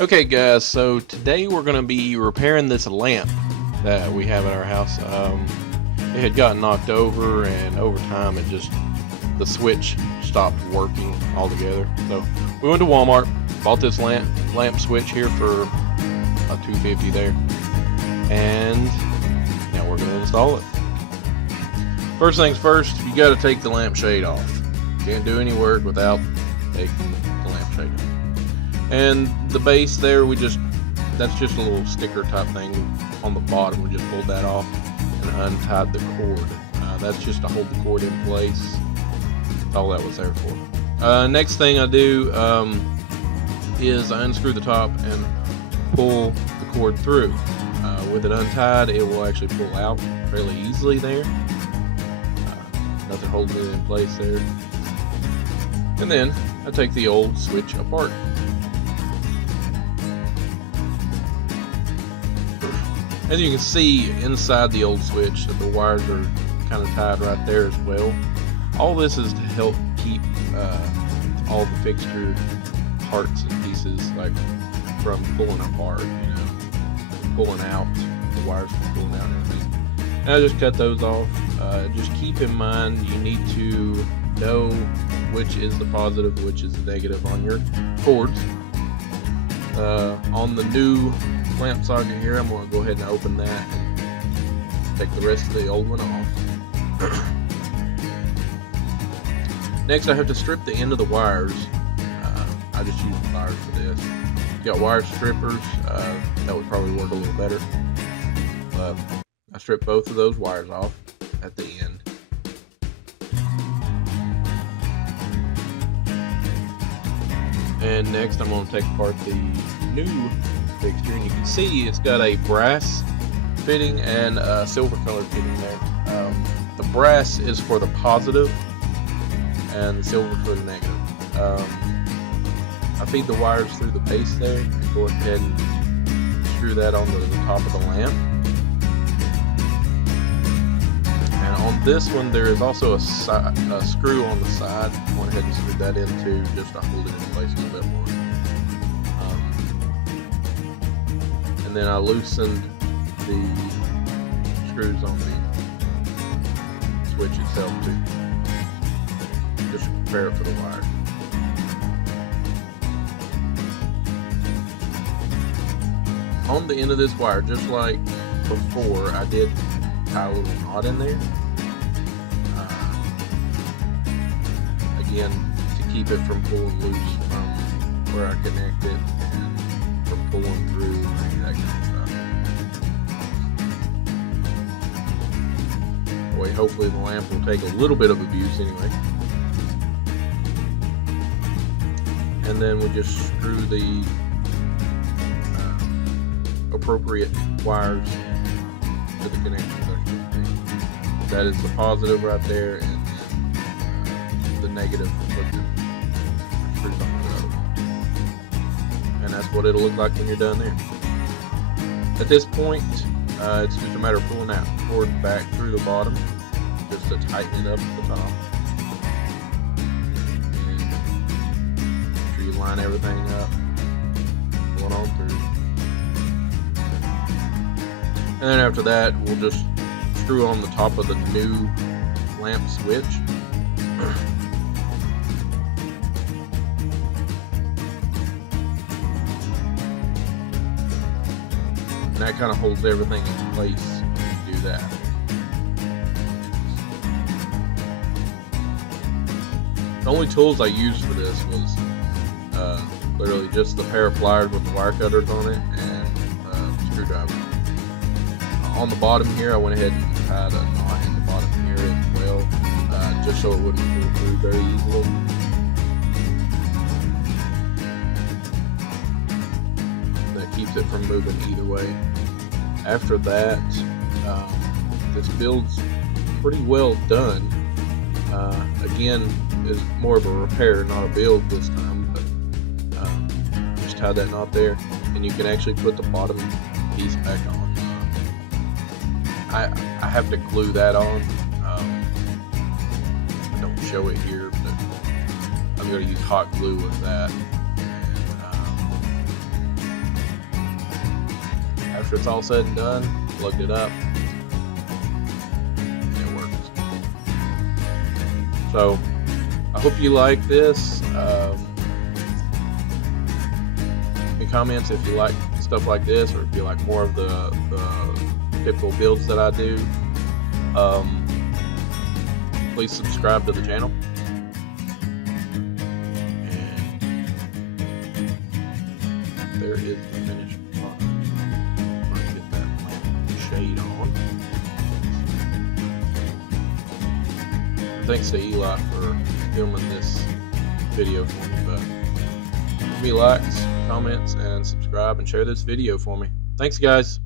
Okay guys, so today we're going to be repairing this lamp that we have at our house. It had gotten knocked over, and over time the switch stopped working altogether. So we went to Walmart, bought this lamp switch here for about $2.50 there, and now we're going to install it. First things first, you got to take the lampshade off. Can't do any work without taking the lampshade off. And the base there, that's just a little sticker type thing on the bottom. We just pulled that off and untied the cord. That's just to hold the cord in place. That's all that was there for. Next thing I do is I unscrew the top and pull the cord through. With it untied, it will actually pull out fairly easily there. Nothing holding it in place there. And then I take the old switch apart. As you can see inside the old switch, that the wires are kind of tied right there as well. All this is to help keep all the fixture parts and pieces from pulling apart, pulling out, the wires from pulling out and everything. And I just cut those off. Just keep in mind you need to know which is the positive, which is the negative on your cords. On the new lamp socket here, I'm going to go ahead and open that and take the rest of the old one off. Next, I have to strip the end of the wires. I just use pliers for this. If you got wire strippers, that would probably work a little better. I stripped both of those wires off at the end. And next, I'm going to take apart the new fixture, and you can see it's got a brass fitting and a silver colored fitting there. The brass is for the positive and the silver for the negative. I feed the wires through the base there and go ahead and screw that onto the top of the lamp. And on this one, there is also a screw on the side. I went ahead and screwed that in too, just to hold it in place a little bit more. And then I loosened the screws on the switch itself too, just to prepare it for the wire. On the end of this wire, just like before, I did tie a little knot in there. Again, to keep it from pulling loose from where I connect it and from pulling through and that kind of stuff. Boy, hopefully the lamp will take a little bit of abuse anyway. And then we just screw the appropriate wires to the connections. That is the positive right there, and the negative screws on the other one. And that's what it'll look like when you're done there. At this point, it's just a matter of pulling that cord back through the bottom just to tighten it up at the top. And make sure you line everything up, going on through. And then after that, we'll just screw on the top of the new lamp switch. And that kind of holds everything in place when you do that. The only tools I used for this was literally just the pair of pliers with the wire cutters on it and a screwdriver. On the bottom here, I went ahead and tied a knot in the bottom here as well, just so it wouldn't pull through very easily. That keeps it from moving either way. After that, this build's pretty well done. Again, it's more of a repair, not a build this time, but just tie that knot there, and you can actually put the bottom piece back on. I have to glue that on. I don't show it here, but I'm going to use hot glue with that. after it's all said and done, plugged it up, and it works. So I hope you like this. Any comments if you like stuff like this, or if you like more of the typical builds that I do. Please subscribe to the channel. And there is the finished product. Let's get that shade on. Thanks to Eli for filming this video for me. But give me likes, comments, and subscribe, and share this video for me. Thanks, guys.